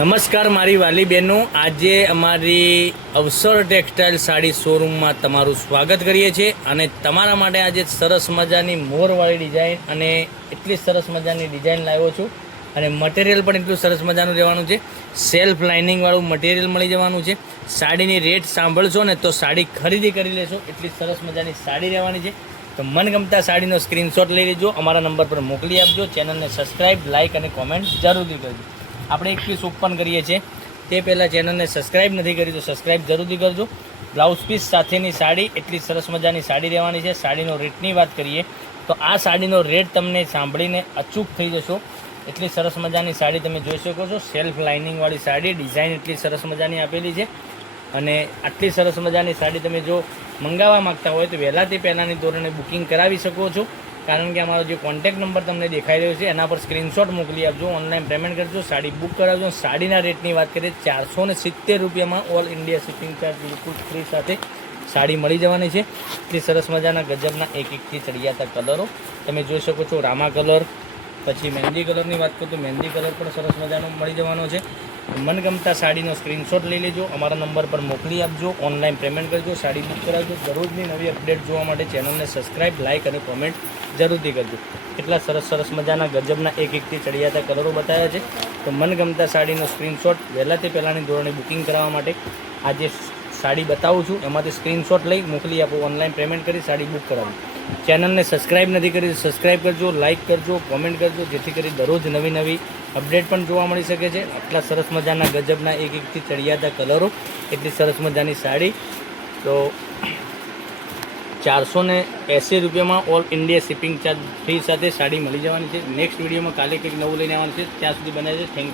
નમસ્કાર મારી વાલી બહેનો, આજે અમારી અવસર ટેક્સટાઇલ સાડી શોરૂમમાં તમારું સ્વાગત કરીએ છીએ અને તમારા માટે આજે સરસ મજાની મોરવાળી ડિઝાઇન અને એટલી સરસ મજાની ડિઝાઇન લાવ્યો છું અને મટીરિયલ પણ એટલું સરસ મજાનું રહેવાનું છે. સેલ્ફ લાઇનિંગવાળું મટીરિયલ મળી જવાનું છે. સાડીની રેટ સાંભળશો ને તો સાડી ખરીદી કરી લેશો એટલી સરસ મજાની સાડી રહેવાની છે. તો મનગમતા સાડીનો સ્ક્રીનશોટ લઈ લેજો, અમારા નંબર પર મોકલી આપજો. ચેનલને સબસ્ક્રાઈબ, લાઇક અને કોમેન્ટ જરૂરથી કરજો. આપણે એક પીસ ઓપન કરીએ છીએ તે પહેલાં ચેનલને સબસ્ક્રાઈબ નથી કરી તો સબસ્ક્રાઈબ જરૂરથી કરજો. બ્લાઉઝ પીસ સાથેની સાડી એટલી સરસ મજાની સાડી રહેવાની છે. સાડીનો રેટની વાત કરીએ તો આ સાડીનો રેટ તમને સાંભળીને અચૂક થઈ જશો એટલી સરસ મજાની સાડી તમે જોઈ શકો છો. સેલ્ફ લાઇનિંગવાળી સાડી, ડિઝાઇન એટલી સરસ મજાની આપેલી છે અને આટલી સરસ મજાની સાડી તમે જો મંગાવવા માગતા હોય તો વહેલાથી પહેલાંની ધોરણે બુકિંગ કરાવી શકો છો. કારણ કે અમારો જે કોન્ટેક્ટ નંબર તમને દેખાઈ રહ્યો છે એના પર સ્ક્રીનશોટ મોકલી આપજો, ઓનલાઈન પેમેન્ટ કરજો, સાડી બુક કરાવજો. સાડીના રેટની વાત કરીએ 470 રૂપિયામાં ઓલ ઇન્ડિયા શિપિંગ ચાર્જ બિલકુલ ફ્રી સાથે સાડી મળી જવાની છે. એટલી સરસ મજાના ગજબના એકથી ચડિયાતા કલરો તમે જોઈ શકો છો. રામા કલર, પછી મહેંદી કલરની વાત કરું તો મહેંદી કલર પણ સરસ મજાનો મળી જવાનો છે. મનગમતા સાડીનો સ્ક્રીનશોટ લઈ લેજો, અમારા નંબર પર મોકલી આપજો, ઓનલાઈન પેમેન્ટ કરજો, સાડી બુક કરાવજો. દરરોજની નવી અપડેટ જોવા માટે ચેનલને સબસ્ક્રાઈબ, લાઇક અને કોમેન્ટ જરૂરથી કરજો. કેટલા સરસ સરસ મજાના ગજબના એકથી ચડિયાતા કલરો બતાવ્યા છે. તો મનગમતા સાડીનો સ્ક્રીનશોટ વહેલાથી પહેલાંની ધોરણે બુકિંગ કરાવવા માટે આજે સાડી બતાવું છું એમાંથી સ્ક્રીનશોટ લઈ મોકલી આપો, ઓનલાઈન પેમેન્ટ કરી સાડી બુક કરાવો. ચેનલને સબસ્ક્રાઈબ નથી કરી સબસ્ક્રાઈબ કરજો, લાઇક કરજો, કોમેન્ટ કરજો, જેથી કરી દરરોજ નવી નવી અપડેટ પણ જોવા મળી શકે છે. આટલા સરસ મજાના ગજબના એકથી ચડિયાતા કલરો, એટલી સરસ મજાની સાડી. તો 480 રૂપિયામાં all India shipping charge free સાથે સાડી મળી જવાની છે. નેક્સ્ટ વિડીયોમાં કાલે કંઈક નવું લઈને આવવાનું છે. ત્યાં સુધી બનાવજો. Thank you.